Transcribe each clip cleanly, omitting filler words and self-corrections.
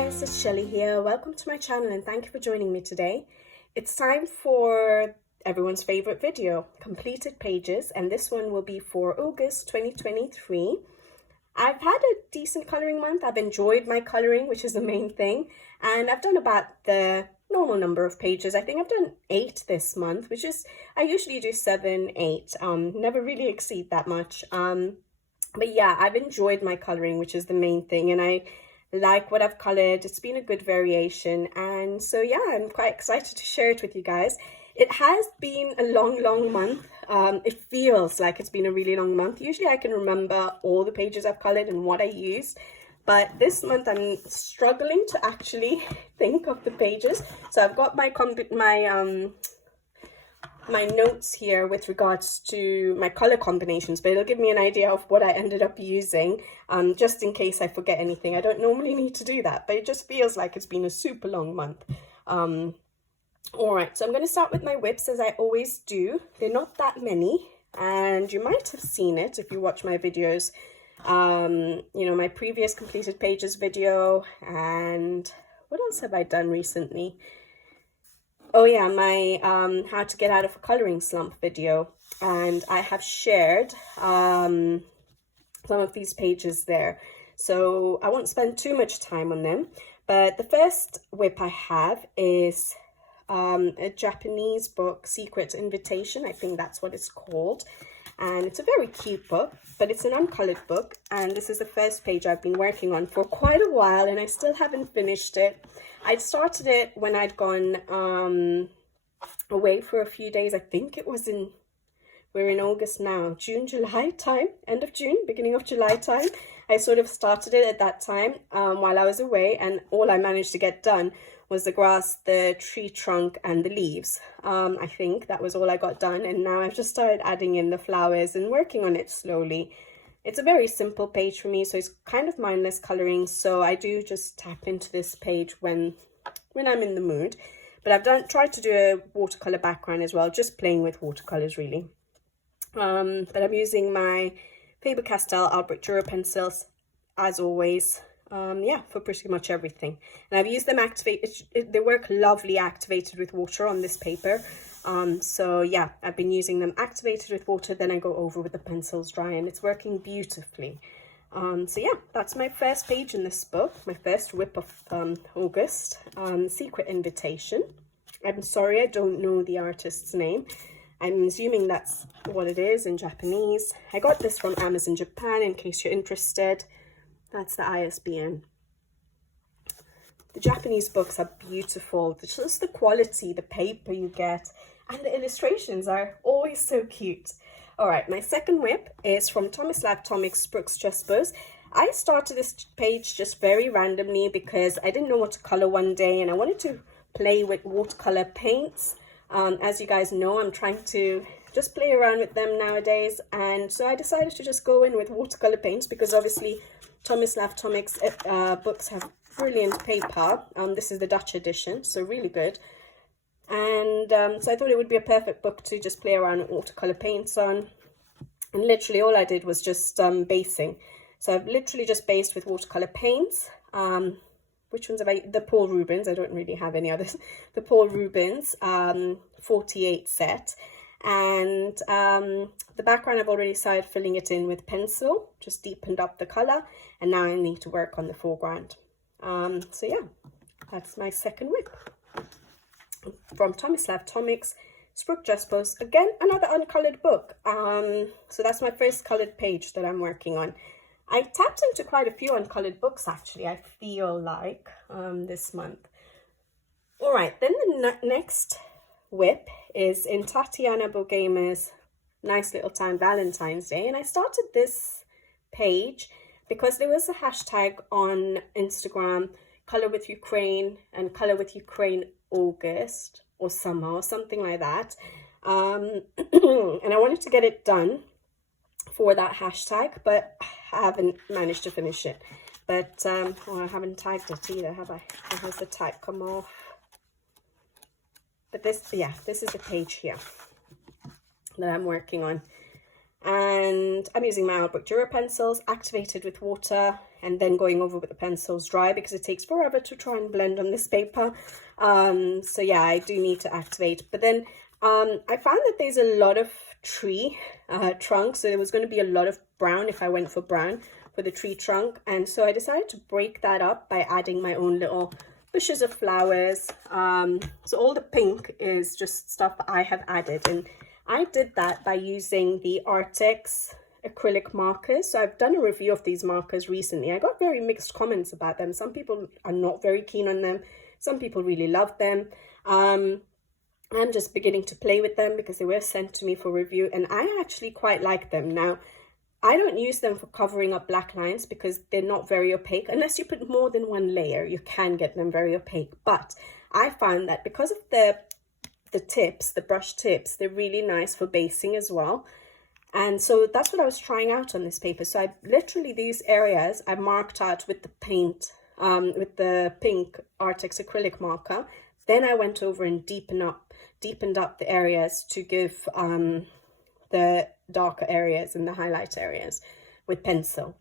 guys, it's Shelly here. Welcome to my channel and thank you for joining me today. It's time for everyone's favorite video, completed pages, and this one will be for August 2023. I've had a decent colouring month. I've enjoyed my colouring, which is the main thing, and I've done about the normal number of pages. I think I've done 8 this month, which is, I usually do 7, 8, never really exceed that much. But yeah, I've enjoyed my colouring, which is the main thing, and I like what I've coloured. It's been a good variation, and so yeah, I'm quite excited to share it with you guys. It has been a long month. It feels like it's been a really long month. Usually I can remember all the pages I've coloured and what I used, but this month I'm struggling to actually think of the pages. So I've got my notes here with regards to my color combinations, but it'll give me an idea of what I ended up using, just in case I forget anything. I don't normally need to do that, but it just feels like it's been a super long month. All right, so I'm going to start with my whips as I always do. They're not that many, and you might have seen it if you watch my videos. You know, my previous completed pages video, and what else have I done recently? Oh yeah, my how to get out of a colouring slump video, and I have shared some of these pages there, so I won't spend too much time on them. But the first whip I have is a Japanese book, Secret Invitation, I think that's what it's called, and it's a very cute book, but it's an uncoloured book, and this is the first page I've been working on for quite a while, and I still haven't finished it. I'd started it when I'd gone away for a few days. I think it was we're in August now, June, July time, end of June, beginning of July time. I sort of started it at that time while I was away, and all I managed to get done was the grass, the tree trunk, and the leaves. I think that was all I got done, and now I've just started adding in the flowers and working on it slowly. It's a very simple page for me, so it's kind of mindless colouring, so I do just tap into this page when I'm in the mood. But I've tried to do a watercolour background as well, just playing with watercolours really. But I'm using my Faber-Castell Albrecht Dürer pencils, as always, yeah, for pretty much everything. And I've used them they work lovely activated with water on this paper. So yeah, I've been using them activated with water, then I go over with the pencils dry, and it's working beautifully. So yeah, that's my first page in this book, my first whip of August, Secret Invitation. I'm sorry, I don't know the artist's name. I'm assuming that's what it is in Japanese. I got this from Amazon Japan, in case you're interested. That's the ISBN. The Japanese books are beautiful. Just the quality, the paper you get, and the illustrations are always so cute. All right, my second whip is from Tomislav Tomic's Brooks Just Buzz. I started this page just very randomly because I didn't know what to color one day, and I wanted to play with watercolor paints. As you guys know, I'm trying to just play around with them nowadays, and so I decided to just go in with watercolor paints because obviously Tomislav Tomic's books have brilliant paper. This is the Dutch edition, so really good. And so I thought it would be a perfect book to just play around with watercolor paints on. And literally all I did was just basing. So I've literally just based with watercolor paints. Which ones have I? The Paul Rubens. I don't really have any others. The Paul Rubens 48 set. And the background I've already started filling it in with pencil, just deepened up the color, and now I need to work on the foreground. So yeah, that's my second whip from Tomislav Tomic's Brooks Just Buzz. Again, another uncolored book. So that's my first colored page that I'm working on. I tapped into quite a few uncolored books actually, I feel like, this month. All right, then the next whip is in Tatiana Bogema's Nice Little Time Valentine's Day, and I started this page because there was a hashtag on Instagram, Color with Ukraine and Color with Ukraine August or summer or something like that, and I wanted to get it done for that hashtag, but I haven't managed to finish it. But well, I haven't tagged it either, have I? Or has the tag come off? But this, yeah, this is the page here that I'm working on. And I'm using my Albrecht Dürer pencils, activated with water, and then going over with the pencils dry because it takes forever to try and blend on this paper. So yeah, I do need to activate. But then I found that there's a lot of tree trunk, so there was going to be a lot of brown if I went for brown for the tree trunk, and so I decided to break that up by adding my own little bushes of flowers. So all the pink is just stuff I have added, and I did that by using the Artix acrylic markers. So I've done a review of these markers recently. I got very mixed comments about them. Some people are not very keen on them, some people really love them. I'm just beginning to play with them because they were sent to me for review, and I actually quite like them. Now, I don't use them for covering up black lines because they're not very opaque. Unless you put more than one layer, you can get them very opaque. But I found that because of the tips, the brush tips, they're really nice for basing as well. And so that's what I was trying out on this paper. So I literally, these areas I marked out with the paint, with the pink Artix acrylic marker. Then I went over and deepened up the areas to give the darker areas and the highlight areas with pencil.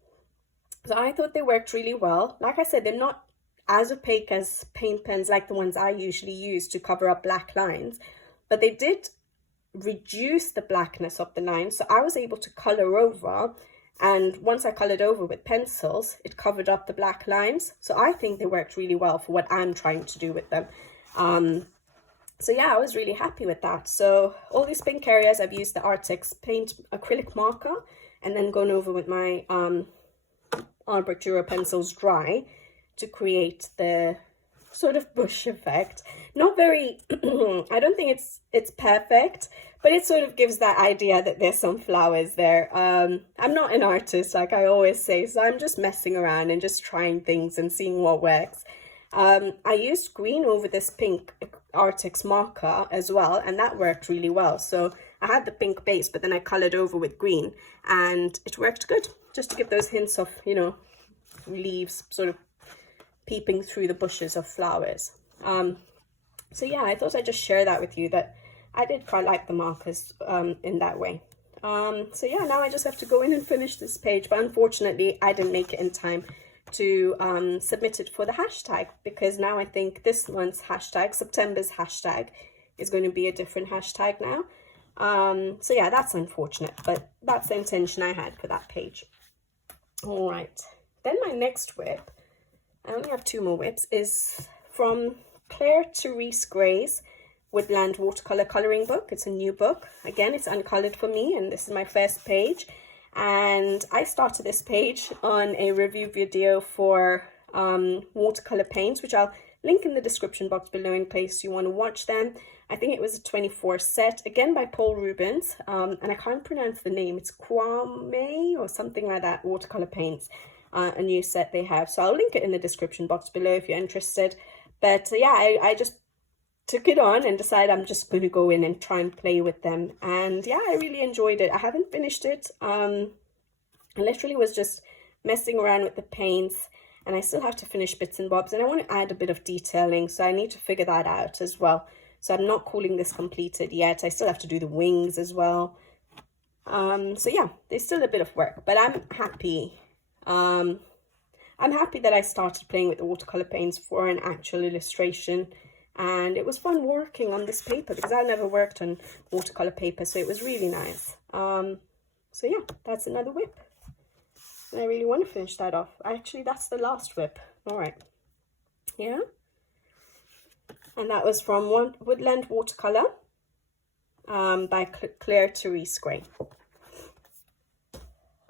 So I thought they worked really well. Like I said, they're not as opaque as paint pens like the ones I usually use to cover up black lines, but they did reduce the blackness of the lines. So I was able to color over, and once I colored over with pencils, it covered up the black lines. So I think they worked really well for what I'm trying to do with them. So yeah, I was really happy with that. So all these pink areas, I've used the Artix paint acrylic marker and then gone over with my Albrecht Dürer pencils dry to create the sort of bush effect. Not very, I don't think it's perfect, but it sort of gives that idea that there's some flowers there. I'm not an artist, like I always say, so I'm just messing around and just trying things and seeing what works. I used green over this pink Artix marker as well, and that worked really well. So I had the pink base, but then I colored over with green, and it worked good, just to give those hints of, you know, leaves sort of peeping through the bushes of flowers. So yeah, I thought I'd just share that with you, that I did quite like the markers in that way. So yeah, now I just have to go in and finish this page, but unfortunately I didn't make it in time to submit it for the hashtag, because now I think this month's hashtag, September's hashtag, is going to be a different hashtag now. So yeah, that's unfortunate, but that's the intention I had for that page. All right, then my next whip, I only have 2 more whips, is from Claire Therese Gray's Woodland Watercolor coloring book. It's a new book. Again, it's uncolored for me, and this is my first page. And I started this page on a review video for watercolor paints, which I'll link in the description box below in case you want to watch them. I think it was a 24 set, again by Paul Rubens, and I can't pronounce the name. It's Kwame or something like that, watercolor paints, a new set they have. So I'll link it in the description box below if you're interested. But yeah, I just took it on and decided I'm just going to go in and try and play with them. And yeah, I really enjoyed it. I haven't finished it. I literally was just messing around with the paints, and I still have to finish bits and bobs, and I want to add a bit of detailing, so I need to figure that out as well. So I'm not calling this completed yet. I still have to do the wings as well. So yeah, there's still a bit of work, but I'm happy. I'm happy that I started playing with the watercolor paints for an actual illustration. And it was fun working on this paper because I never worked on watercolor paper, so it was really nice. So yeah, that's another whip. And I really want to finish that off. Actually, that's the last whip. All right. Yeah. And that was from Woodland Watercolor by Claire Therese Gray.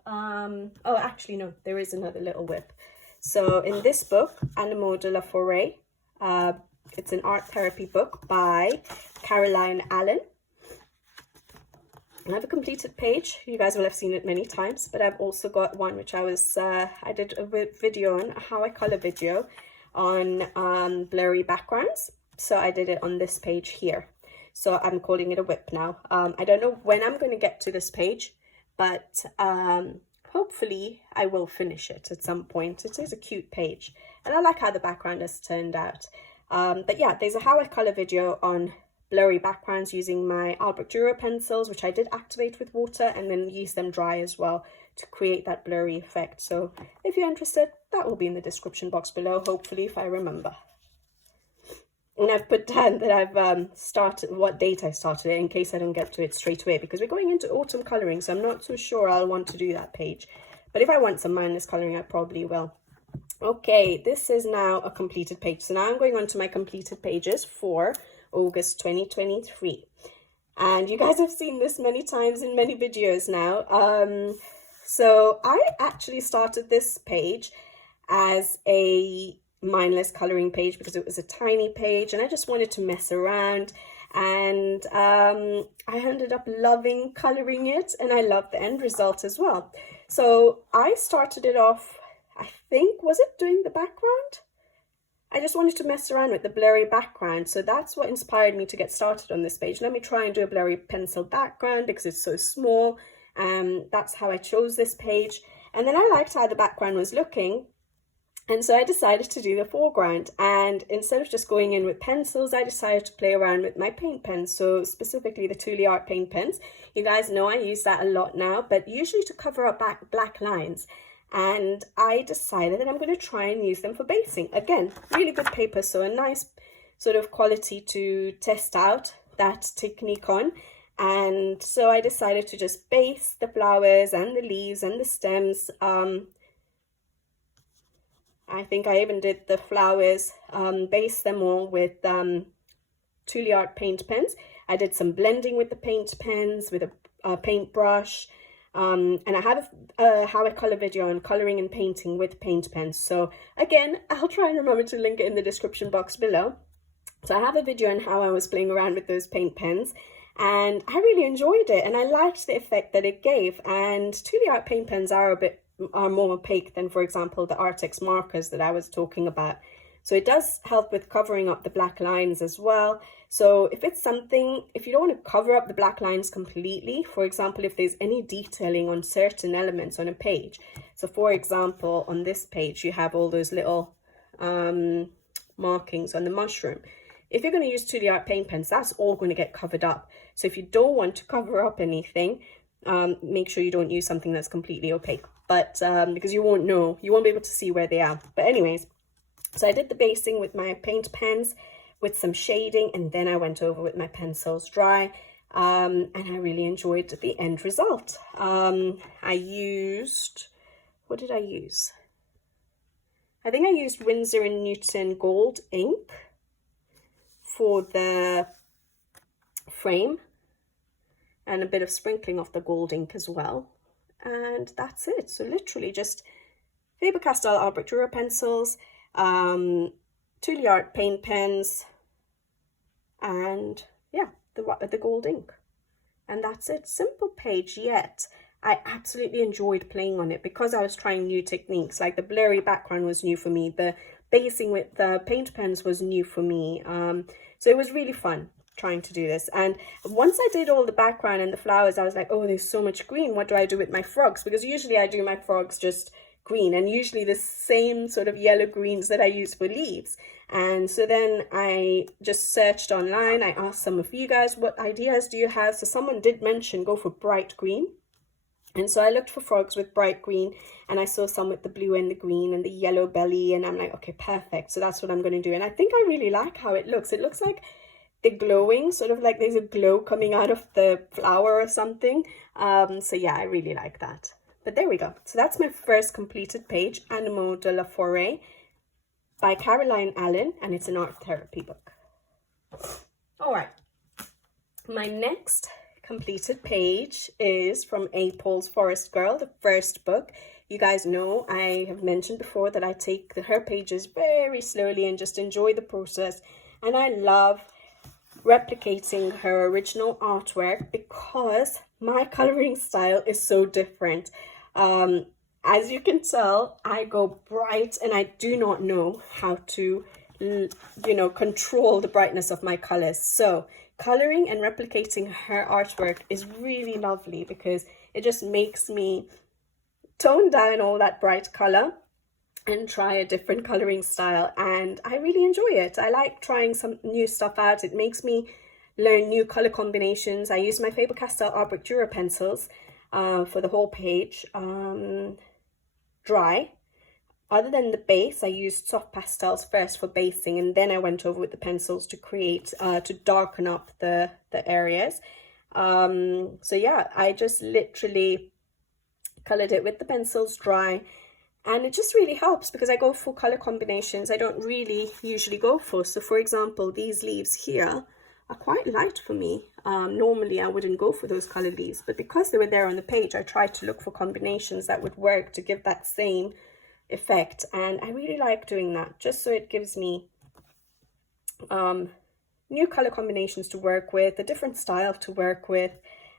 Oh, actually, no, there is another little whip. So in this book, Animal de la Forêt, it's an art therapy book by Caroline Allen. I have a completed page. You guys will have seen it many times, but I've also got one which I did a video on, how I color video on blurry backgrounds. So I did it on this page here. So I'm calling it a whip now. I don't know when I'm going to get to this page, but hopefully I will finish it at some point. It is a cute page, and I like how the background has turned out. But yeah, there's a how I color video on blurry backgrounds using my Albrecht Dürer pencils, which I did activate with water and then use them dry as well to create that blurry effect. So if you're interested, that will be in the description box below, hopefully, if I remember. And I've put down that I've started, what date I started it, in case I don't get to it straight away, because we're going into autumn colouring, so I'm not so sure I'll want to do that page. But if I want some mindless colouring, I probably will. Okay, this is now a completed page. So now I'm going on to my completed pages for August 2023. And you guys have seen this many times in many videos now. So I actually started this page as a mindless colouring page because it was a tiny page and I just wanted to mess around, and I ended up loving colouring it, and I loved the end result as well. So I started it off, I think, was it doing the background? I just wanted to mess around with the blurry background, so that's what inspired me to get started on this page. Let me try and do a blurry pencil background because it's so small. That's how I chose this page, and then I liked how the background was looking, and so I decided to do the foreground. And instead of just going in with pencils, I decided to play around with my paint pens, so specifically the Thule Art paint pens. You guys know I use that a lot now, but usually to cover up black lines. And I decided that I'm going to try and use them for basing. Again, really good paper, so a nice sort of quality to test out that technique on. And so I decided to just base the flowers and the leaves and the stems. I think I even did the flowers, base them all with Thule Art paint pens. I did some blending with the paint pens, with a paintbrush. And I have a how I colour video on colouring and painting with paint pens. So again, I'll try and remember to link it in the description box below. So I have a video on how I was playing around with those paint pens, and I really enjoyed it, and I liked the effect that it gave. And Thule Art paint pens are more opaque than, for example, the Artex markers that I was talking about. So it does help with covering up the black lines as well. So if it's something, if you don't want to cover up the black lines completely, for example, if there's any detailing on certain elements on a page. So for example, on this page, you have all those little markings on the mushroom. If you're going to use Thule Art paint pens, that's all going to get covered up. So if you don't want to cover up anything, make sure you don't use something that's completely opaque. But because you won't know, you won't be able to see where they are. But anyways, so I did the basing with my paint pens with some shading, and then I went over with my pencils dry, and I really enjoyed the end result. I used, what did I use? I think I used Winsor & Newton gold ink for the frame, and a bit of sprinkling of the gold ink as well. And that's it. So literally just Faber-Castell Albrecht Dürer pencils, Thule Art paint pens, and yeah, the gold ink, and that's it. Simple page, yet I absolutely enjoyed playing on it because I was trying new techniques. Like the blurry background was new for me, the basing with the paint pens was new for me, so it was really fun trying to do this. And once I did all the background and the flowers, I was like, oh, there's so much green, what do I do with my frogs? Because usually I do my frogs just green, and usually the same sort of yellow greens that I use for leaves. And so then I just searched online. I asked some of you guys, what ideas do you have? So someone did mention go for bright green, and so I looked for frogs with bright green, and I saw some with the blue and the green and the yellow belly, and I'm like, okay, perfect. So that's what I'm going to do. And I think I really like how it looks. It looks like the glowing, sort of like there's a glow coming out of the flower or something. So yeah, I really like that. But there we go. So that's my first completed page, Animaux de la Forêt by Caroline Allen, and it's an art therapy book. All right. My next completed page is from A. Paul's Forest Girl, the first book. You guys know I have mentioned before that I take her pages very slowly and just enjoy the process. And I love replicating her original artwork because my coloring style is so different. As you can tell, I go bright, and I do not know how to, control the brightness of my colors. So coloring and replicating her artwork is really lovely because it just makes me tone down all that bright color and try a different coloring style, and I really enjoy it. I like trying some new stuff out. It makes me learn new color combinations. I used my Faber-Castell Art Book Dura pencils for the whole page, dry. Other than the base, I used soft pastels first for basing, and then I went over with the pencils to create, to darken up the areas. So yeah, I just literally colored it with the pencils dry, and it just really helps because I go for color combinations I don't really usually go for. So for example, these leaves here are quite light for me. Normally I wouldn't go for those color leaves, but because they were there on the page, I tried to look for combinations that would work to give that same effect, and I really like doing that, just so it gives me new color combinations to work with, a different style to work with.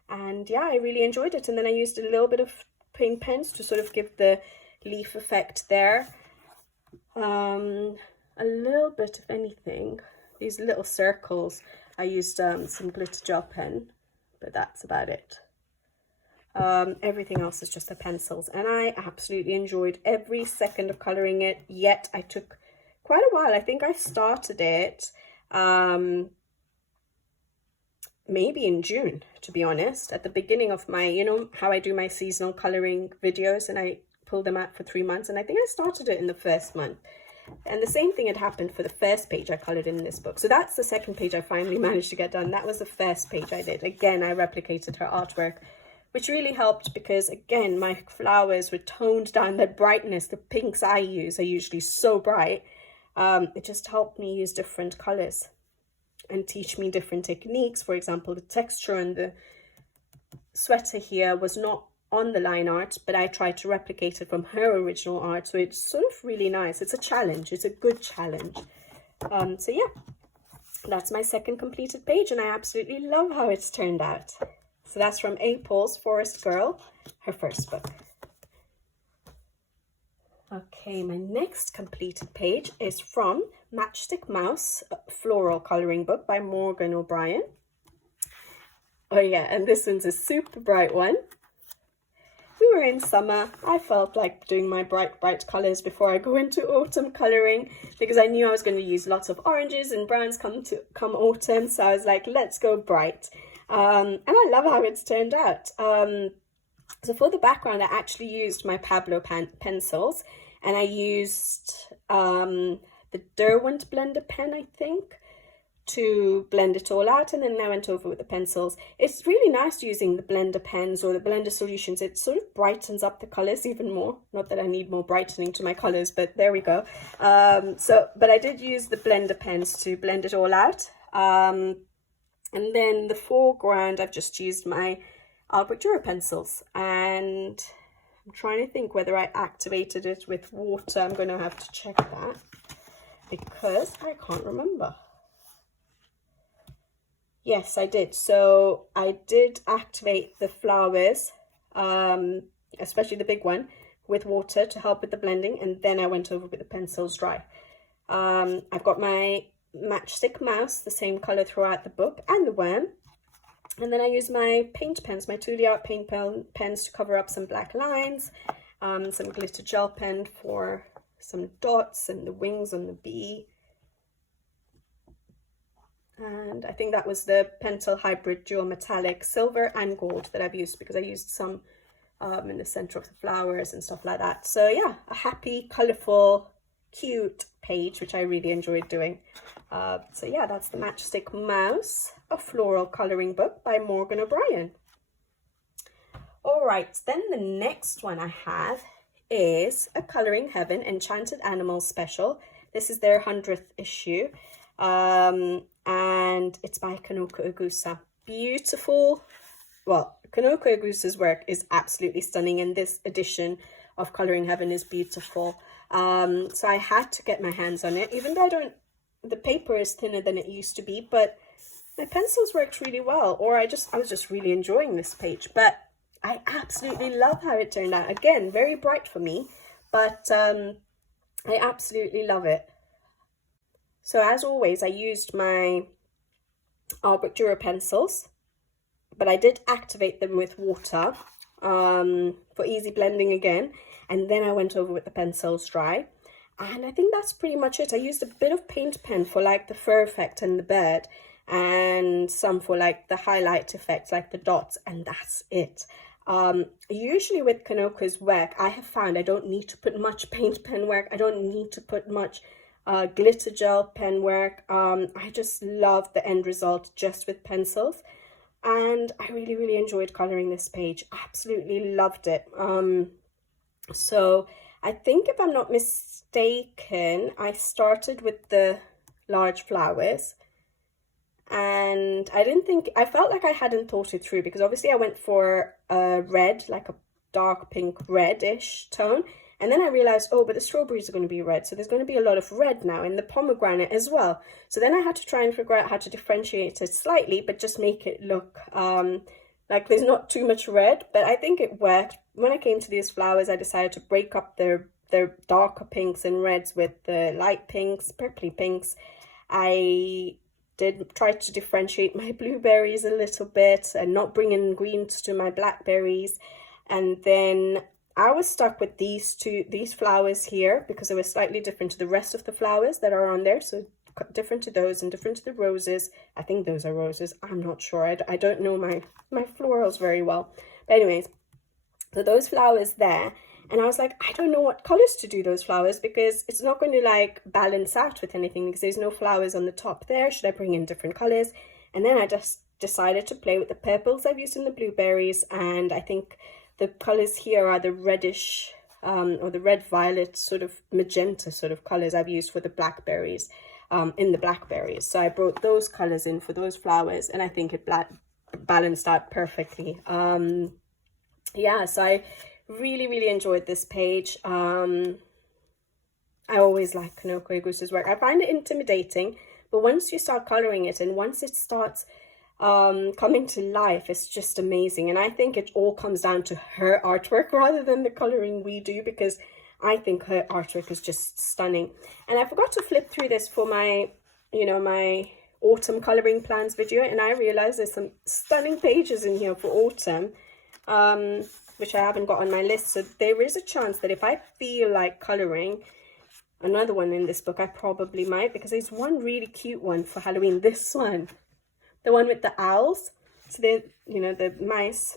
And yeah, I really enjoyed it. And then I used a little bit of paint pens to sort of give the leaf effect there, a little bit of anything. These little circles, I used some glitter gel pen, but that's about it. Everything else is just the pencils, and I absolutely enjoyed every second of coloring it. Yet I took quite a while. I think I started it maybe in June, to be honest, at the beginning of my, you know how I do my seasonal coloring videos and I pull them out for 3 months, and I think I started it in the first month. And the same thing had happened for the first page I colored in this book. So that's the second page I finally managed to get done. That was the first page I did. Again, I replicated her artwork, which really helped because, again, my flowers were toned down. The brightness, the pinks I use are usually so bright. It just helped me use different colors and teach me different techniques. For example, the texture on the sweater here was not on the line art, but I tried to replicate it from her original art. So it's sort of really nice. It's a challenge. It's a good challenge. So yeah, that's my second completed page, and I absolutely love how it's turned out. So that's from April's Forest Girl, her first book. Okay, my next completed page is from Matchstick Mouse, Floral Coloring Book by Morgan O'Brien. Oh yeah, and this one's a super bright one. We were in summer. I felt like doing my bright colors before I go into autumn coloring, because I knew I was going to use lots of oranges and browns come autumn. So I was like, let's go bright. And I love how it's turned out. So for the background, I actually used my Pablo pencils, and I used the Derwent blender pen, I think, to blend it all out, and then I went over with the pencils. It's really nice using the blender pens or the blender solutions. It sort of brightens up the colors even more. Not that I need more brightening to my colors, but there we go. But I did use the blender pens to blend it all out. And then the foreground, I've just used my Art Book Dura pencils, and I'm trying to think whether I activated it with water. I'm going to have to check that because I can't remember. Yes, I did. So I did activate the flowers, especially the big one, with water to help with the blending, and then I went over with the pencils dry. I've got my Matchstick Mouse, the same color throughout the book, and the worm. And then I use my paint pens, my 2D Art paint pens to cover up some black lines, some glitter gel pen for some dots and the wings on the bee. And I think that was the Pentel Hybrid Dual Metallic Silver and Gold that I've used, because I used some in the center of the flowers and stuff like that. So yeah, a happy, colorful, cute page, which I really enjoyed doing. So yeah, that's the Matchstick Mouse, a floral coloring book by Morgan O'Brien. All right, then the next one I have is a Coloring Heaven Enchanted Animal special. This is their 100th issue, and it's by Kanoko Ogusa. Beautiful. Well, Kanoko Ogusa's work is absolutely stunning, and this edition of Coloring Heaven is beautiful. So I had to get my hands on it, even though the paper is thinner than it used to be, but my pencils worked really well, or I was just really enjoying this page. But I absolutely love how it turned out. Again, very bright for me, but I absolutely love it. So as always, I used my Art Book Dura pencils, but I did activate them with water for easy blending again. And then I went over with the pencils dry. And I think that's pretty much it. I used a bit of paint pen for like the fur effect and the bird. and some for like the highlight effects, like the dots, and that's it. Usually with Kanoko's work, I have found I don't need to put much paint pen work. I don't need to put much glitter gel pen work. I just love the end result just with pencils, and I really enjoyed coloring this page. Absolutely loved it. So I think, if I'm not mistaken, I started with the large flowers, and I felt like I hadn't thought it through, because obviously I went for a red, like a dark pink reddish tone, and then I realized, oh, but the strawberries are going to be red, so there's going to be a lot of red now in the pomegranate as well. So then I had to try and figure out how to differentiate it slightly, but just make it look like there's not too much red. But I think it worked. When I came to these flowers, I decided to break up their darker pinks and reds with the light pinks, purpley pinks. I did try to differentiate my blueberries a little bit and not bring in greens to my blackberries. And then I was stuck with these flowers here, because they were slightly different to the rest of the flowers that are on there. So different to those and different to the roses. I think those are roses. I'm not sure. I don't know my florals very well. But anyways, so those flowers there. And I was like, I don't know what colors to do those flowers, because it's not going to like balance out with anything, because there's no flowers on the top there. Should I bring in different colors? And then I just decided to play with the purples I've used in the blueberries. And I think the colors here are the reddish or the red violet sort of magenta sort of colors I've used for the blackberries, in the blackberries. So I brought those colors in for those flowers, and I think it balanced out perfectly. Yeah, so I really enjoyed this page. I always like Kanoko Igusa's work. I find it intimidating, but once you start coloring it and once it starts coming to life, it's just amazing. And I think it all comes down to her artwork rather than the coloring we do, because I think her artwork is just stunning. And I forgot to flip through this for my, my autumn coloring plans video, and I realized there's some stunning pages in here for autumn, which I haven't got on my list. So there is a chance that if I feel like coloring another one in this book, I probably might, because there's one really cute one for Halloween. This one, the one with the owls. So the mice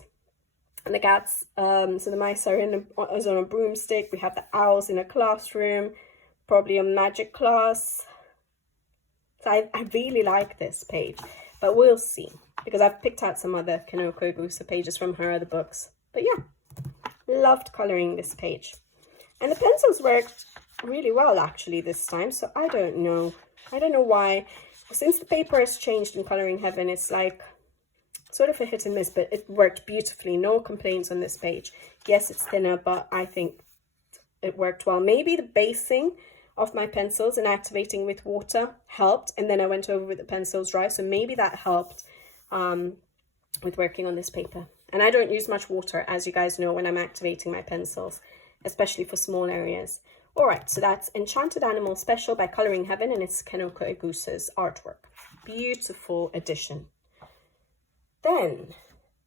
and the cats. So the mice are on a broomstick. We have the owls in a classroom, probably a magic class. So I really like this page, but we'll see, because I've picked out some other Kanoko Igusa pages from her other books. But yeah, loved coloring this page. And the pencils worked really well actually this time. So I don't know why. Since the paper has changed in Coloring Heaven, it's like sort of a hit and miss, but it worked beautifully. No complaints on this page. Yes, it's thinner, but I think it worked well. Maybe the basing of my pencils and activating with water helped, and then I went over with the pencils dry, so maybe that helped with working on this paper. And I don't use much water, as you guys know, when I'm activating my pencils, especially for small areas. All right, so that's Enchanted Animal Special by Coloring Heaven, and it's Kanoko Igusa's artwork. Beautiful edition. Then,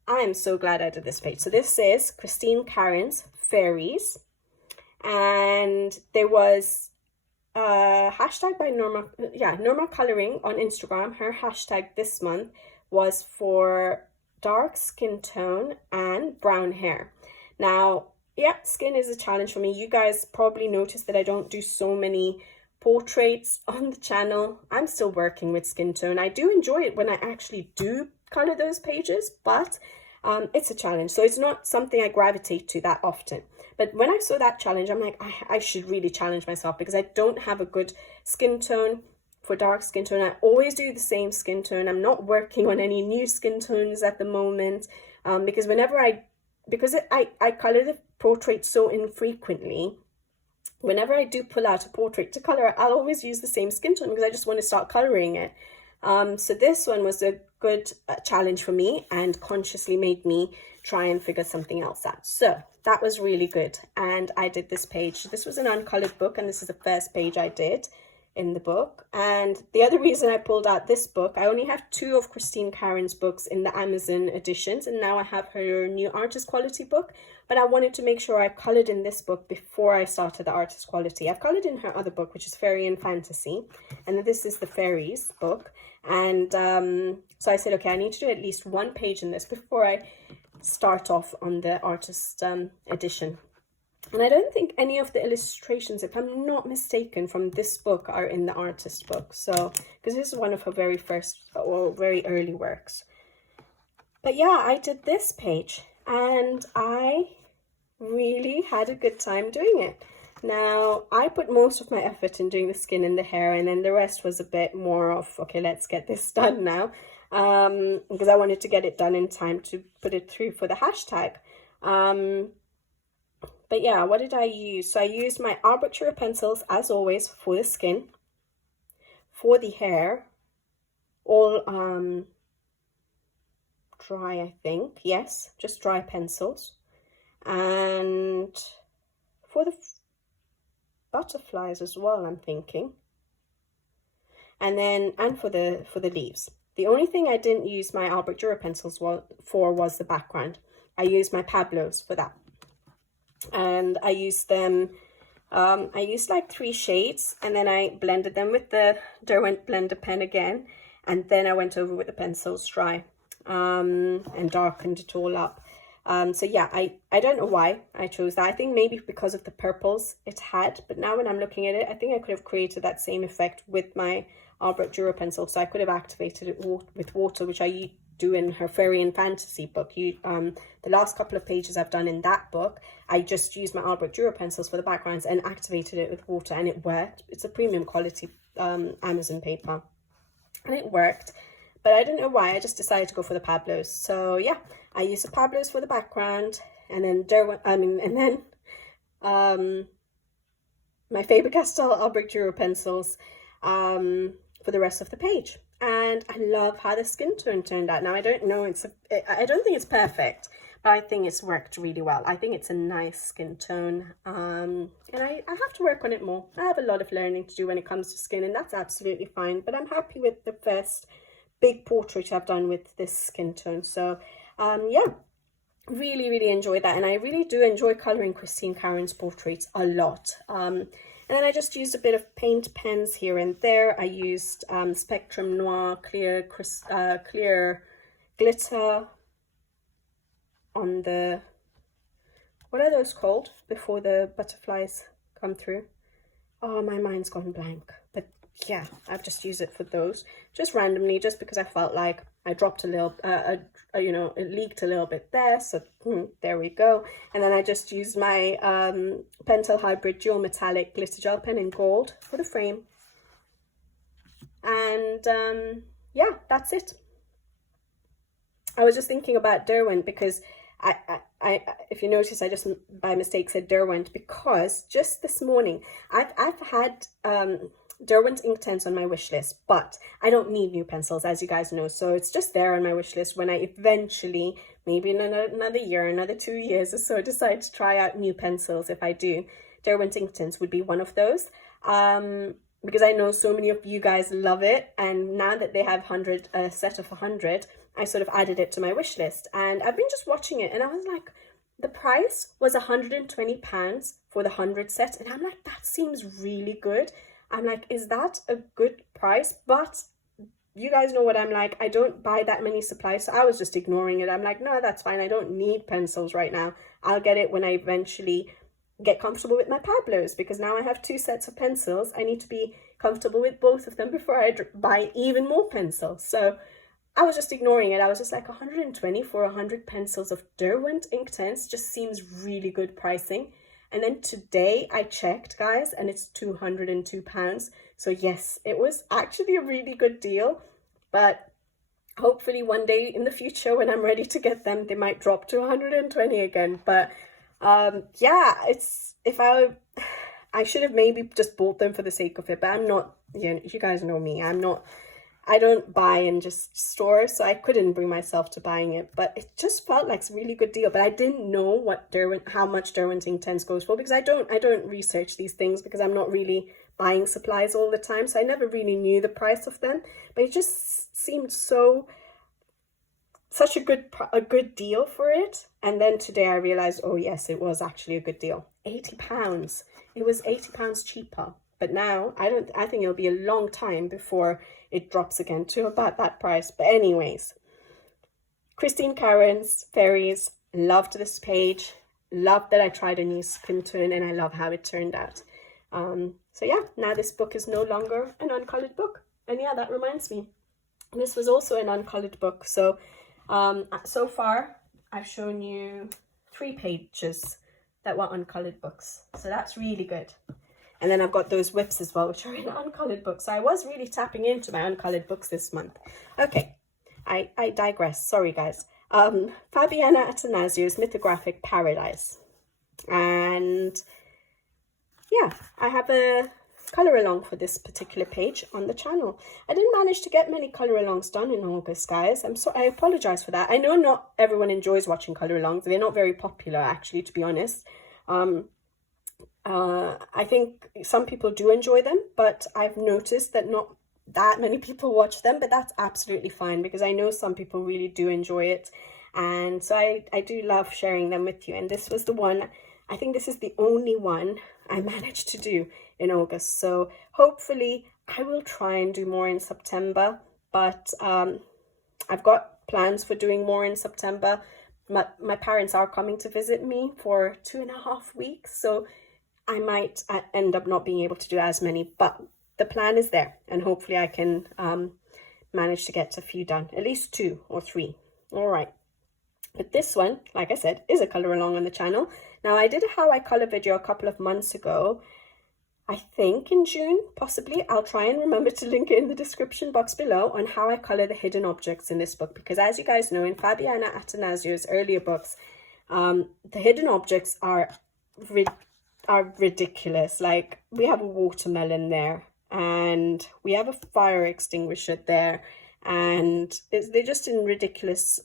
I'm so glad I did this page. So this is Christine Karen's Fairies, and there was a hashtag by Norma Coloring on Instagram. Her hashtag this month was for dark skin tone and brown hair. Now, yeah, skin is a challenge for me. You guys probably noticed that I don't do so many portraits on the channel. I'm still working with skin tone. I do enjoy it when I actually do color those pages, but it's a challenge. So it's not something I gravitate to that often. But when I saw that challenge, I'm like, I should really challenge myself, because I don't have a good skin tone for dark skin tone. I always do the same skin tone. I'm not working on any new skin tones at the moment, because I color the portrait so infrequently. Whenever I do pull out a portrait to color, I'll always use the same skin tone, because I just want to start coloring it. So this one was a good challenge for me, and consciously made me try and figure something else out. So that was really good, and I did this page. This was an uncolored book, and this is the first page I did in the book. And the other reason I pulled out this book, I only have 2 of Christine Karen's books in the Amazon editions, and now I have her new artist quality book, but I wanted to make sure I colored in this book before I started the artist quality. I've colored in her other book, which is Fairy and Fantasy, and this is the Fairies book, And so I said, okay, I need to do at least one page in this before I start off on the artist edition. And I don't think any of the illustrations, if I'm not mistaken, from this book are in the artist book. So, because this is one of her very first or very early works. But yeah, I did this page and I really had a good time doing it. Now, I put most of my effort in doing the skin and the hair, and then the rest was a bit more of, okay, let's get this done now. Because I wanted to get it done in time to put it through for the hashtag. But yeah, what did I use? So I used my arbitrary pencils, as always, for the skin. For the hair, all dry, I think. Yes, just dry pencils. And for the butterflies as well, I'm thinking. And then, and for the leaves. The only thing I didn't use my Albert Dürer pencils for was the background. I used my Pablos for that. And I used them, I used like 3 shades, and then I blended them with the Derwent blender pen again, and then I went over with the pencils dry, and darkened it all up. So yeah, I don't know why I chose that. I think maybe because of the purples it had, but now when I'm looking at it, I think I could have created that same effect with my Albert Dürer pencil. So I could have activated it with water, which I do in her Fairy and Fantasy book. The last couple of pages I've done in that book, I just used my Albert Dürer pencils for the backgrounds and activated it with water, and it worked. It's a premium quality Amazon paper, and it worked. But I don't know why, I just decided to go for the Pablos. So yeah, I used the Pablos for the background, and then my Faber-Castell Albert Dürer pencils for the rest of the page. And I love how the skin tone turned out. Now, I don't know, I don't think it's perfect, but I think it's worked really well. I think it's a nice skin tone, and I have to work on it more. I have a lot of learning to do when it comes to skin, and that's absolutely fine, but I'm happy with the first big portrait I've done with this skin tone. So yeah, really enjoyed that, and I really do enjoy colouring Christine Caron's portraits a lot. And then I just used a bit of paint pens here and there. I used Spectrum Noir clear glitter on the, what are those called before the butterflies come through? Oh, my mind's gone blank. But yeah, I've just used it for those, just randomly, just because I felt like I dropped a little, you know, it leaked a little bit there, so there we go. And then I just used my Pentel Hybrid Dual Metallic Glitter Gel Pen in gold for the frame. And yeah, that's it. I was just thinking about Derwent because I if you notice, I just by mistake said Derwent, because just this morning I've had Derwent Inktense on my wish list, but I don't need new pencils, as you guys know, so it's just there on my wish list. When I eventually, maybe in another year, another 2 years or so, decide to try out new pencils, if I do, Derwent Inktense would be one of those, because I know so many of you guys love it, and now that they have a set of 100, I sort of added it to my wish list, and I've been just watching it, and I was like, the price was £120 for the 100 set, and I'm like, that seems really good. I'm like, is that a good price? But you guys know what I'm like. I don't buy that many supplies, so I was just ignoring it. I'm like, no, that's fine. I don't need pencils right now. I'll get it when I eventually get comfortable with my Pablos, because now I have 2 sets of pencils. I need to be comfortable with both of them before I buy even more pencils. So I was just ignoring it. I was just like, 120 for 100 pencils of Derwent Inktense just seems really good pricing. And then today I checked, guys, and it's £202. So yes, it was actually a really good deal. But hopefully one day in the future, when I'm ready to get them, they might drop to 120 again. But yeah, I should have maybe just bought them for the sake of it. But I'm not, you guys know me. I don't buy in just stores, so I couldn't bring myself to buying it, but it just felt like a really good deal. But I didn't know how much Derwent Inktense goes for, because I don't research these things, because I'm not really buying supplies all the time, so I never really knew the price of them. But it just seemed such a good deal for it. And then today I realized, oh yes, it was actually a good deal. £80. It was £80 cheaper. But now I think it'll be a long time before it drops again to about that price. But anyways, Christine Karen's Fairies, loved this page, loved that I tried a new skin tone, and I love how it turned out. So yeah, now this book is no longer an uncolored book. And yeah, that reminds me, this was also an uncolored book. So so far I've shown you 3 pages that were uncolored books, so that's really good. And then I've got those whips as well, which are in uncolored books. So I was really tapping into my uncolored books this month. Okay, I digress, sorry guys. Fabiana Atanasiou's Mythographic Paradise, and yeah, I have a color along for this particular page on the channel. I didn't manage to get many color alongs done in August, guys. I apologize for that. I know not everyone enjoys watching color alongs. They're not very popular, actually, to be honest. I think some people do enjoy them, but I've noticed that not that many people watch them, but that's absolutely fine because I know some people really do enjoy it. And so I do love sharing them with you. And this was the one, I think this is the only one I managed to do in August. So hopefully I will try and do more in September, but I've got plans for doing more in September. My parents are coming to visit me for 2.5 weeks, so I might end up not being able to do as many, but the plan is there, and hopefully I can manage to get a few done, at least 2 or 3. All right. But this one, like I said, is a color along on the channel. Now, I did a how I color video a couple of months ago, I think in June, possibly. I'll try and remember to link it in the description box below on how I color the hidden objects in this book. Because as you guys know, in Fabiana Atanasiou's earlier books, the hidden objects are ridiculous. Like, we have a watermelon there, and we have a fire extinguisher there, and they're just in ridiculous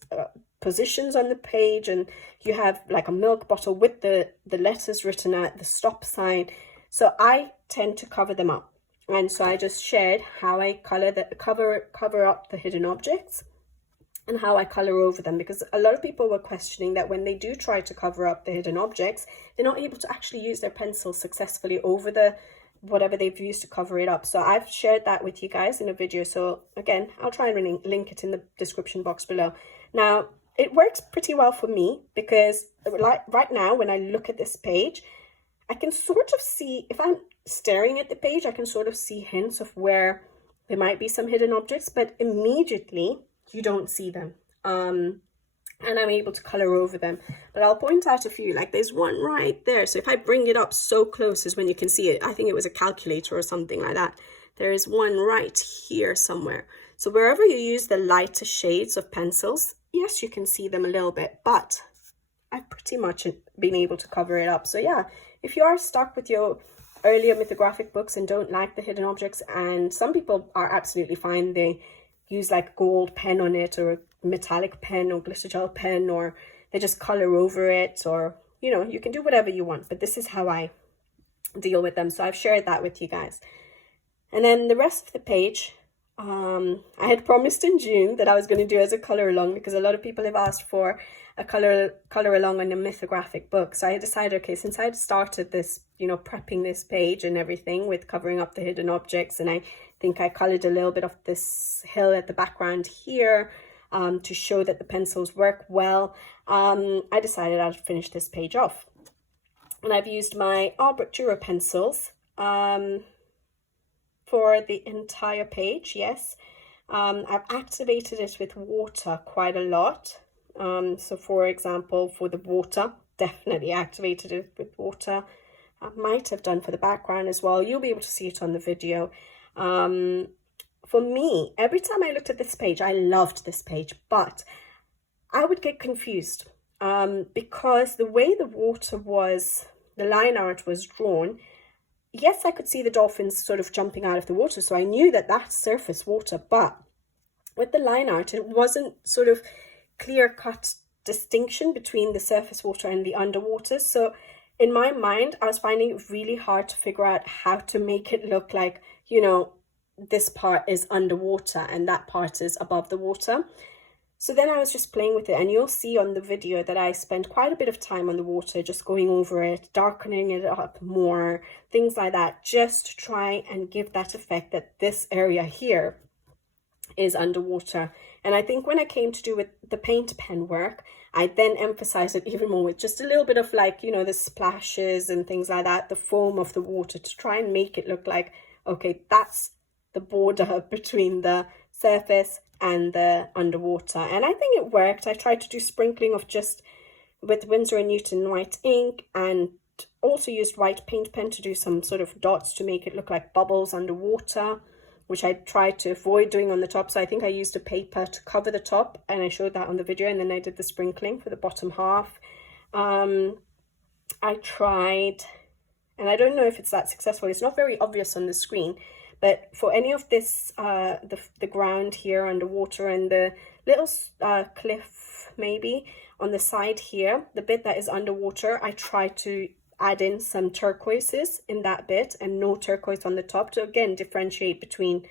positions on the page, and you have like a milk bottle with the letters written out, the stop sign. So I tend to cover them up, and so I just shared how I cover up the hidden objects and how I color over them, because a lot of people were questioning that when they do try to cover up the hidden objects, they're not able to actually use their pencils successfully over the whatever they've used to cover it up. So I've shared that with you guys in a video. So again, I'll try and link it in the description box below. Now, it works pretty well for me because like right now, when I look at this page, I can sort of see, if I'm staring at the page, I can sort of see hints of where there might be some hidden objects, but immediately you don't see them. And I'm able to color over them. But I'll point out a few, like there's one right there. So if I bring it up so close is when you can see it. I think it was a calculator or something like that. There is one right here somewhere. So wherever you use the lighter shades of pencils, yes, you can see them a little bit, but I've pretty much been able to cover it up. So yeah, if you are stuck with your earlier mythographic books and don't like the hidden objects, and some people are absolutely fine, they use like gold pen on it, or a metallic pen, or glitter gel pen, or they just color over it, or you know, you can do whatever you want, but this is how I deal with them. So I've shared that with you guys. And then the rest of the page, I had promised in June that I was going to do as a color along, because a lot of people have asked for a color along on a mythographic book. So I decided, okay, since I had started this, you know, prepping this page and everything with covering up the hidden objects, and I think I colored a little bit of this hill at the background here to show that the pencils work well, I decided I'd finish this page off. And I've used my Art Dura pencils for the entire page, yes. I've activated it with water quite a lot. So for example, for the water, definitely activated it with water. I might have done for the background as well. You'll be able to see it on the video. For me, every time I looked at this page, I loved this page, but I would get confused because the way the water was, the line art was drawn, yes, I could see the dolphins sort of jumping out of the water, so I knew that that's surface water, but with the line art, it wasn't sort of clear-cut distinction between the surface water and the underwater. So in my mind, I was finding it really hard to figure out how to make it look like, you know, this part is underwater and that part is above the water. So then I was just playing with it, and you'll see on the video that I spent quite a bit of time on the water, just going over it, darkening it up more, things like that, just to try and give that effect that this area here is underwater. And I think when I came to do with the paint pen work, I then emphasized it even more with just a little bit of, like, you know, the splashes and things like that, the foam of the water, to try and make it look like, okay, that's the border between the surface and the underwater. And I think it worked. I tried to do sprinkling of just with Winsor & Newton white ink, and also used white paint pen to do some sort of dots to make it look like bubbles underwater, which I tried to avoid doing on the top. So I think I used a paper to cover the top, and I showed that on the video, and then I did the sprinkling for the bottom half. I tried, and I don't know if it's that successful, it's not very obvious on the screen, but for any of this, the ground here underwater and the little cliff maybe on the side here, the bit that is underwater, I tried to add in some turquoises in that bit and no turquoise on the top to again differentiate between,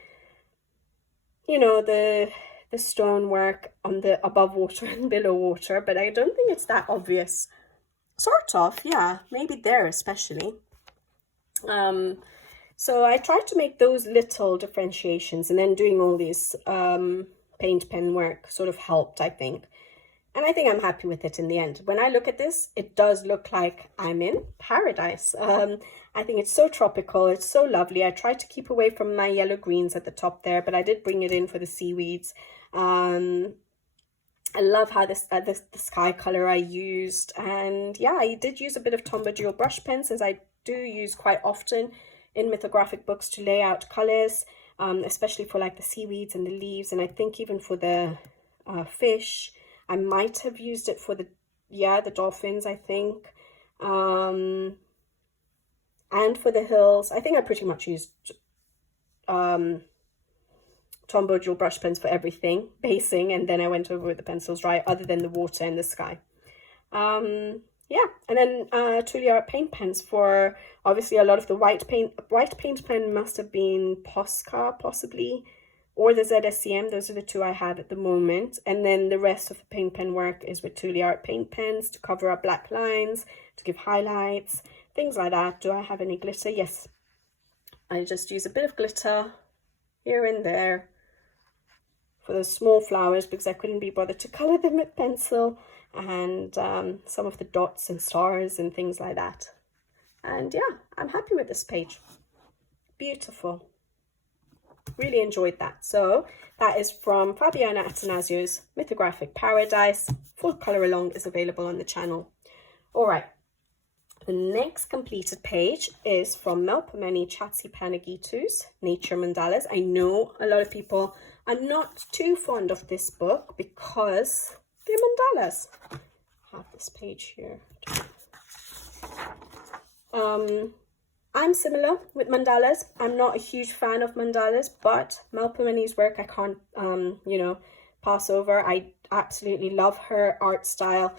you know, the stonework on the above water and below water. But I don't think it's that obvious. Sort of, yeah, maybe there especially. So I tried to make those little differentiations, and then doing all these paint pen work sort of helped, I think. And I think I'm happy with it in the end. When I look at this, it does look like I'm in paradise. I think it's so tropical. It's so lovely. I tried to keep away from my yellow greens at the top there, but I did bring it in for the seaweeds. I love how the sky color I used. And yeah, I did use a bit of Tombow Dual brush pens, as I do use quite often in mythographic books to lay out colors, especially for like the seaweeds and the leaves. And I think even for the fish, I might have used it for the dolphins, I think. And for the hills, I think I pretty much used Tombow Dual brush pens for everything, basing, and then I went over with the pencils dry, other than the water and the sky. Yeah, and then Truly Art paint pens for obviously a lot of the white paint pen must have been Posca possibly, or the ZSCM. Those are the two I have at the moment. And then the rest of the paint pen work is with Truly Art paint pens to cover up black lines, to give highlights, things like that. Do I have any glitter? Yes, I just use a bit of glitter here and there for those small flowers, because I couldn't be bothered to color them with pencil, and some of the dots and stars and things like that. And yeah, I'm happy with this page. Beautiful. Really enjoyed that. So that is from Fabiana Atanasiou's Mythographic Paradise. Full colour along is available on the channel. All right. The next completed page is from Melpomene Chatzipanagitu's Nature Mandalas. I know a lot of people are not too fond of this book because they're mandalas. I have this page here. I'm similar with mandalas. I'm not a huge fan of mandalas, but Melpomene's work I can't, you know, pass over. I absolutely love her art style.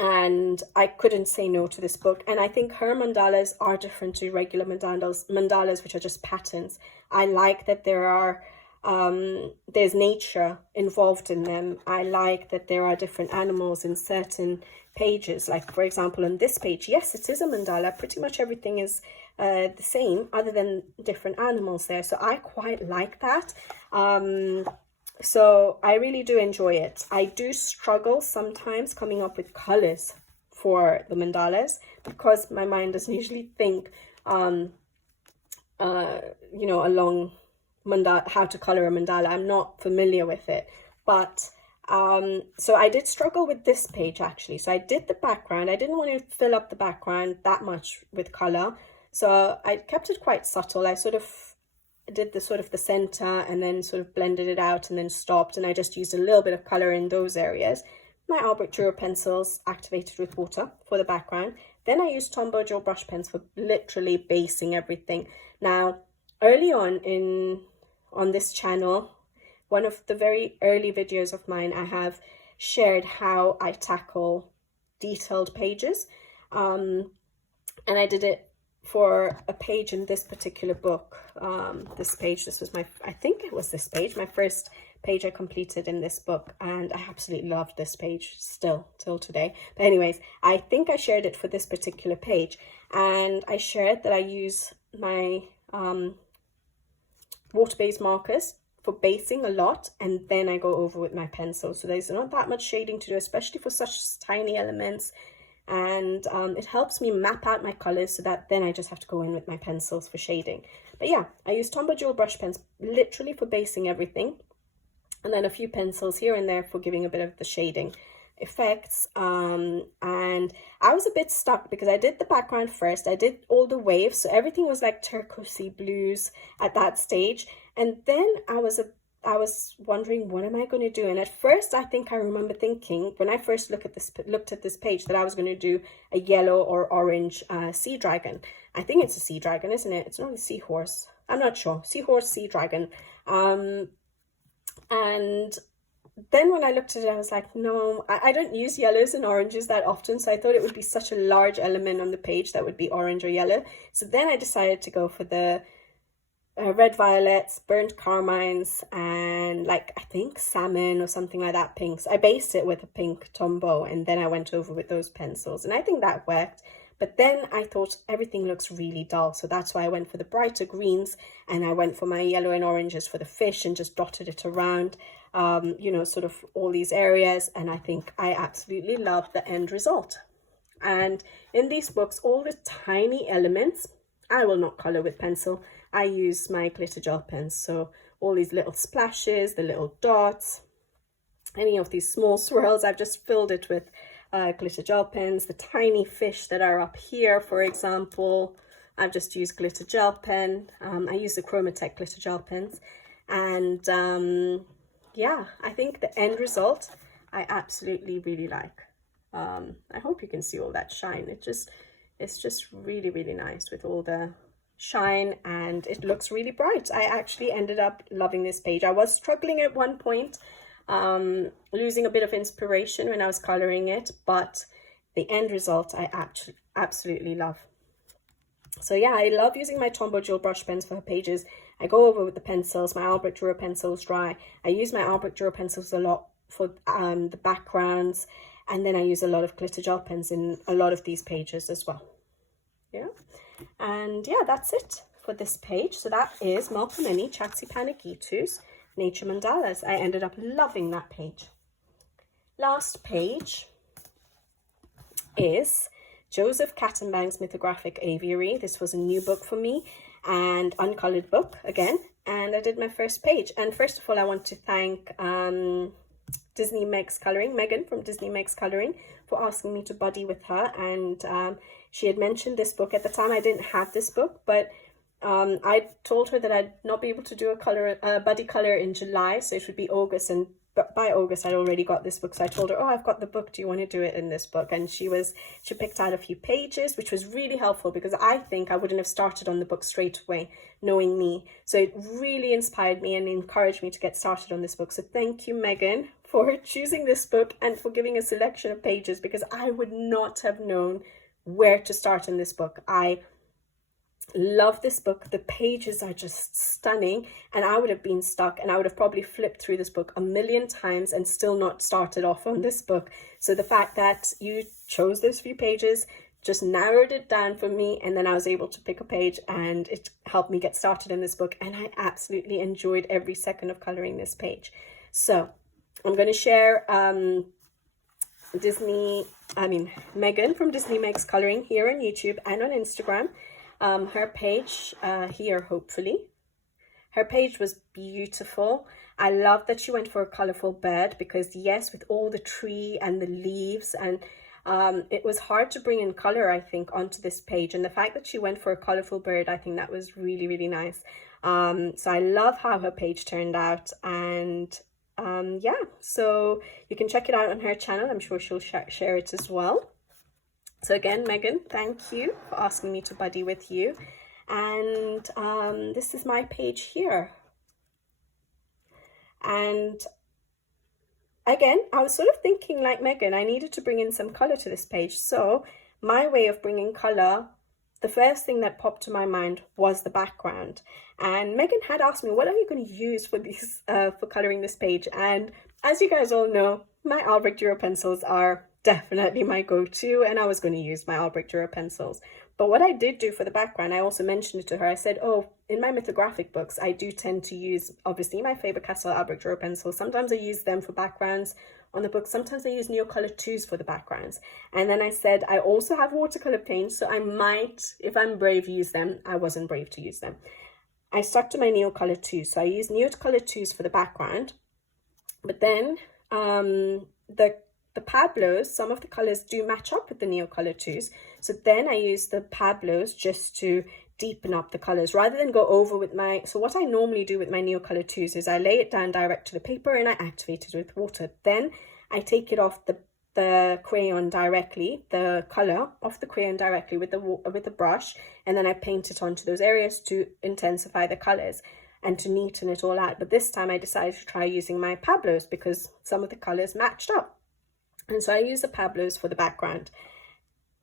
And I couldn't say no to this book. And I think her mandalas are different to regular mandalas, which are just patterns. I like that there are, there's nature involved in them. I like that there are different animals in certain pages. Like, for example, on this page, yes, it is a mandala. Pretty much everything is the same, other than different animals there. So I quite like that. So I really do enjoy it. I do struggle sometimes coming up with colors for the mandalas because my mind doesn't usually think, you know, along how to color a mandala. I'm not familiar with it. But so I did struggle with this page actually. So I did the background. I didn't want to fill up the background that much with color. So I kept it quite subtle. I sort of did the sort of the center and then sort of blended it out and then stopped, and I just used a little bit of color in those areas. My Albert Dürer pencils activated with water for the background. Then I used Tombow Dual brush pens for literally basing everything. Now, early on this channel, one of the very early videos of mine, I have shared how I tackle detailed pages, and I did it for a page in this particular book. This was my, I think it was this page, my first page I completed in this book, and I absolutely loved this page still till today. But anyways, I think I shared it for this particular page, and I shared that I use my water-based markers for basing a lot, and then I go over with my pencil. So there's not that much shading to do, especially for such tiny elements, and it helps me map out my colors so that then I just have to go in with my pencils for shading. But yeah, I use Tombow Jewel brush pens literally for basing everything, and then a few pencils here and there for giving a bit of the shading effects. And I was a bit stuck because I did the background first, I did all the waves, so everything was like turquoisey blues at that stage, and then I was wondering, what am I going to do? And at first, I think I remember thinking, when I first looked at this page, that I was going to do a yellow or orange sea dragon. I think it's a sea dragon, isn't it? It's not a seahorse. I'm not sure. Seahorse, sea dragon. And then when I looked at it, I was like, no, I don't use yellows and oranges that often. So I thought it would be such a large element on the page that would be orange or yellow. So then I decided to go for the red violets, burnt carmines, and like I think salmon or something like that, pinks. I based it with a pink Tombow, and then I went over with those pencils, and I think that worked. But then I thought everything looks really dull, so that's why I went for the brighter greens, and I went for my yellow and oranges for the fish and just dotted it around, you know, sort of all these areas. And I think I absolutely love the end result. And in these books, all the tiny elements, I will not color with pencil. I use my glitter gel pens, so all these little splashes, the little dots, any of these small swirls, I've just filled it with glitter gel pens. The tiny fish that are up here, for example, I've just used glitter gel pen. I use the Chromatech glitter gel pens, and yeah, I think the end result I absolutely really like. I hope you can see all that shine. It's just really, really nice with all the shine, and it looks really bright. I actually ended up loving this page. I was struggling at one point, losing a bit of inspiration when I was coloring it, but the end result I absolutely love. So yeah, I love using my Tombow Jewel brush pens for her pages. I go over with the pencils. My Albrecht Dürer pencils dry. I use my Albrecht Dürer pencils a lot for the backgrounds, and then I use a lot of glitter gel pens in a lot of these pages as well. Yeah, and yeah, that's it for this page. So that is Melpomene Chatsi Panagitus Nature Mandalas. I ended up loving that page. Last page is Joseph Kattenbang's Mythographic Aviary. This was a new book for me, and uncolored book again, and I did my first page. And first of all, I want to thank Disney Meg's Coloring, Megan from Disney Meg's Coloring, for asking me to buddy with her. And she had mentioned this book. At the time, I didn't have this book, but I told her that I'd not be able to do a buddy color in July, so it would be August, and by August I'd already got this book. So I told her, oh, I've got the book, do you want to do it in this book? And she picked out a few pages, which was really helpful, because I think I wouldn't have started on the book straight away, knowing me. So it really inspired me and encouraged me to get started on this book. So thank you, Megan, for choosing this book and for giving a selection of pages, because I would not have known where to start in this book. I love this book. The pages are just stunning, and I would have been stuck, and I would have probably flipped through this book a million times and still not started off on this book. So the fact that you chose those few pages just narrowed it down for me, and then I was able to pick a page, and it helped me get started in this book, and I absolutely enjoyed every second of coloring this page. So I'm going to share Megan from Disney Meg's Coloring here on YouTube and on Instagram. Her page here, hopefully. Her page was beautiful. I love that she went for a colorful bird, because yes, with all the tree and the leaves, and it was hard to bring in color, I think, onto this page. And the fact that she went for a colorful bird, I think that was really, really nice. So I love how her page turned out. And yeah, so you can check it out on her channel. I'm sure she'll share it as well. So again, Megan, thank you for asking me to buddy with you. And this is my page here. And again, I was sort of thinking like Megan, I needed to bring in some color to this page. So my way of bringing color the first thing that popped to my mind was the background. And Megan had asked me, what are you going to use for these for coloring this page? And as you guys all know, my Albrecht Duro pencils are definitely my go-to, and I was going to use my Albrecht Duro pencils. But what I did do for the background, I also mentioned it to her. I said, oh, in my mythographic books, I do tend to use, obviously, my Faber-Castell Albrecht Duro pencils. Sometimes I use them for backgrounds on the book. Sometimes I use Neocolor 2s for the backgrounds. And then I said, I also have watercolor paints, so I might, if I'm brave, use them. I wasn't brave to use them. I stuck to my Neocolor 2s. So I use Neocolor 2s for the background. But then the Pablos, some of the colors do match up with the Neocolor 2s. So then I use the Pablos just to deepen up the colors rather than go over with my, so what I normally do with my Neocolor 2s is I lay it down direct to the paper and I activate it with water. Then I take it off the crayon directly, the color off the crayon directly with the brush, and then I paint it onto those areas to intensify the colors and to neaten it all out. But this time I decided to try using my Pablos because some of the colors matched up. And so I use the Pablos for the background.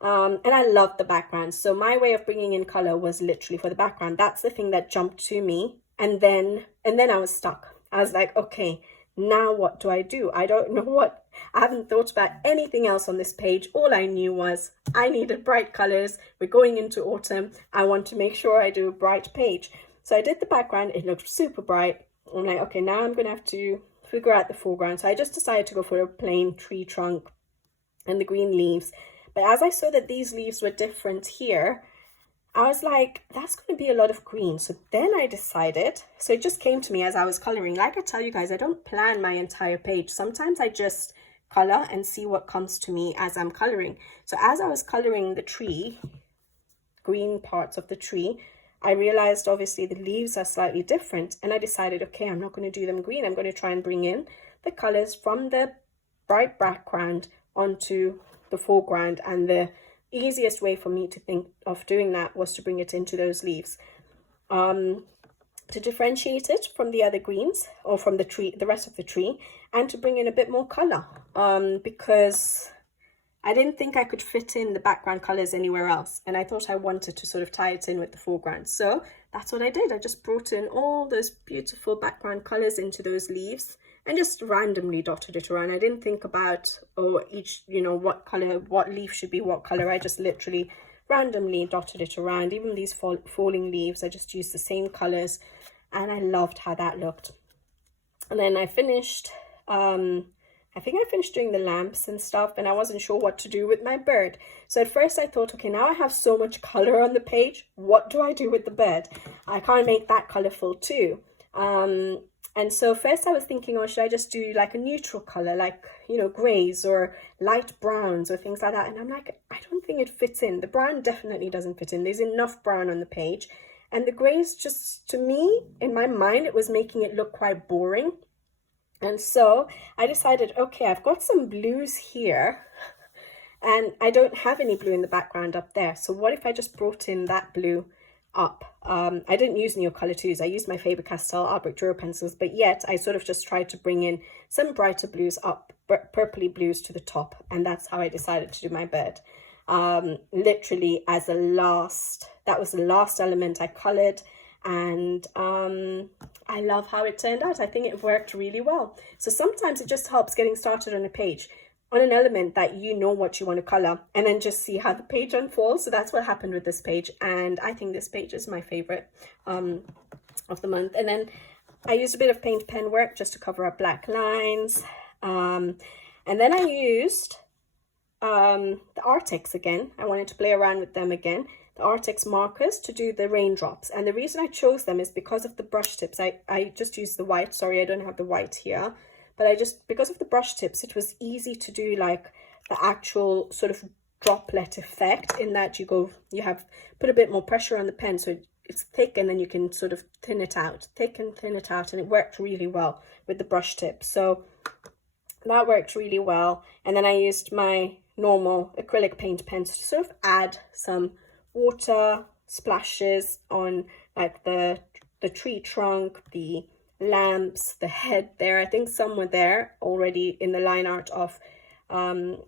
And I love the background. So my way of bringing in color was literally for the background. That's the thing that jumped to me. And then I was stuck. I was like, okay, now what do I do? I don't know what. I haven't thought about anything else on this page. All I knew was I needed bright colors. We're going into autumn. I want to make sure I do a bright page. So I did the background. It looked super bright. I'm like, okay, now I'm going to have to figure out the foreground. So I just decided to go for a plain tree trunk and the green leaves. But as I saw that these leaves were different here, I was like, that's going to be a lot of green. So then I decided, so it just came to me as I was coloring. Like I tell you guys, I don't plan my entire page. Sometimes I just color and see what comes to me as I'm coloring. So as I was coloring the tree, green parts of the tree, I realized obviously the leaves are slightly different. And I decided, okay, I'm not going to do them green. I'm going to try and bring in the colors from the bright background onto the foreground, and the easiest way for me to think of doing that was to bring it into those leaves to differentiate it from the other greens or from the tree, the rest of the tree, and to bring in a bit more color because I didn't think I could fit in the background colors anywhere else, and I thought I wanted to sort of tie it in with the foreground. So that's what I did. I just brought in all those beautiful background colors into those leaves and just randomly dotted it around. I didn't think about, oh, each, you know, what color, what leaf should be what color. I just literally randomly dotted it around. Even these falling leaves, I just used the same colors, and I loved how that looked. And then I finished, I think I finished doing the lamps and stuff, and I wasn't sure what to do with my bird. So at first I thought, okay, now I have so much color on the page. What do I do with the bird? I can't make that colorful too. And so first I was thinking, oh, should I just do like a neutral color, like, you know, grays or light browns or things like that? And I'm like, I don't think it fits in. The brown definitely doesn't fit in. There's enough brown on the page. And the grays just, to me, in my mind, it was making it look quite boring. And so I decided, okay, I've got some blues here and I don't have any blue in the background up there. So what if I just brought in that blue up? I didn't use Neocolor 2s. I used my Faber-Castell Albrecht Duro pencils, but yet I sort of just tried to bring in some brighter blues up, purpley blues to the top. And that's how I decided to do my bird. Literally as a last, that was the last element I colored. And I love how it turned out. I think it worked really well. So sometimes it just helps getting started on a page, on an element that you know what you want to color, and then just see how the page unfolds. So that's what happened with this page, and I think this page is my favorite of the month. And then I used a bit of paint pen work just to cover up black lines, and then I used the Artex again. I wanted to play around with them again, the Artex markers, to do the raindrops. And the reason I chose them is because of the brush tips. I just used the white. Sorry, I don't have the white here. But because of the brush tips, it was easy to do like the actual sort of droplet effect, in that you have put a bit more pressure on the pen so it's thick, and then you can sort of thin it out, and it worked really well with the brush tips. So that worked really well. And then I used my normal acrylic paint pens to sort of add some water splashes on like the tree trunk, the lamps, the head there. I think some were there already in the line art of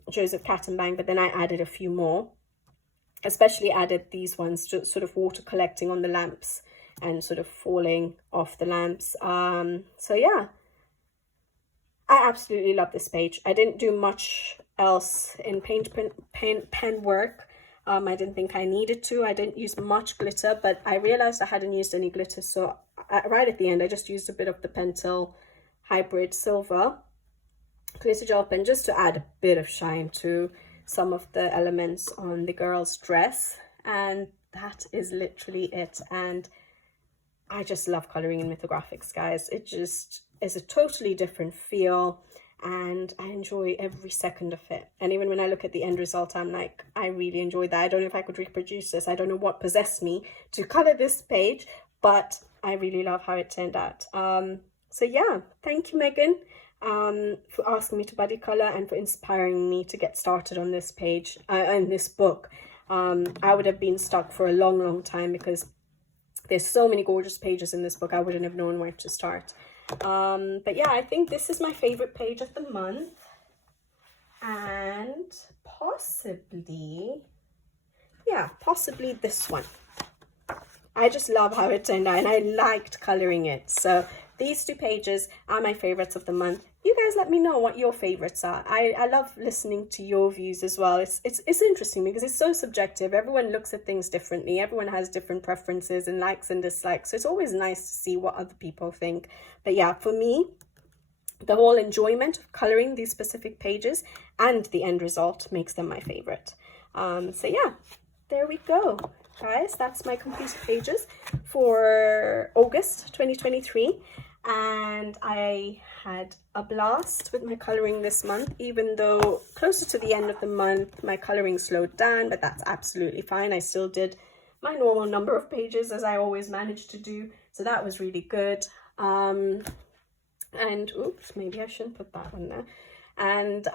Joseph Kattenbang, but then I added a few more. especially added these ones to sort of water collecting on the lamps and sort of falling off the lamps. So yeah, I absolutely love this page. I didn't do much else in pen work. I didn't think I needed to. I didn't use much glitter, but I realized I hadn't used any glitter, so right at the end I just used a bit of the Pentel Hybrid Silver glitter gel pen just to add a bit of shine to some of the elements on the girl's dress, and that is literally it. And I just love coloring in mythographics, guys. It just is a totally different feel, and I enjoy every second of it. And even when I look at the end result, I'm like, I really enjoy that. I don't know if I could reproduce this. I don't know what possessed me to color this page, but I really love how it turned out. So yeah, thank you, Megan, for asking me to buddy color and for inspiring me to get started on this page and this book. I would have been stuck for a long time because there's so many gorgeous pages in this book. I wouldn't have known where to start. But yeah, I think this is my favorite page of the month, and possibly this one. I just love how it turned out, and I liked coloring it. So these two pages are my favorites of the month. You guys let me know what your favorites are. I love listening to your views as well. It's interesting because it's so subjective. Everyone looks at things differently. Everyone has different preferences and likes and dislikes. So it's always nice to see what other people think. But yeah, for me, the whole enjoyment of coloring these specific pages and the end result makes them my favorite. So yeah, there we go, guys. That's my completed pages for August 2023. And I had a blast with my coloring this month, even though closer to the end of the month my coloring slowed down, but that's absolutely fine. I still did my normal number of pages, as I always manage to do, so that was really good. And oops, maybe I shouldn't put that one there. And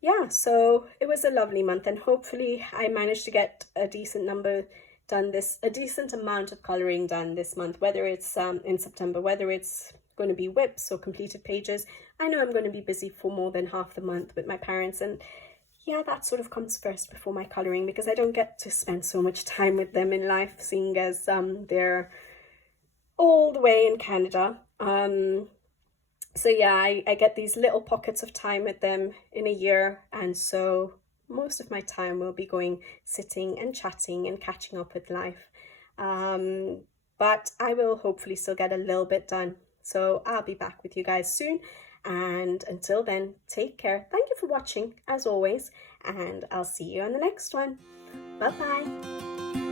yeah, so it was a lovely month, and hopefully I managed to get a decent number done, a decent amount of coloring done this month, whether it's in September, whether it's going to be whips or completed pages. I know I'm going to be busy for more than half the month with my parents, and yeah, that sort of comes first before my coloring, because I don't get to spend so much time with them in life, seeing as they're all the way in Canada. So yeah, I get these little pockets of time with them in a year, and so most of my time will be going sitting and chatting and catching up with life. But I will hopefully still get a little bit done. So I'll be back with you guys soon. And until then, take care. Thank you for watching, as always. And I'll see you on the next one. Bye-bye.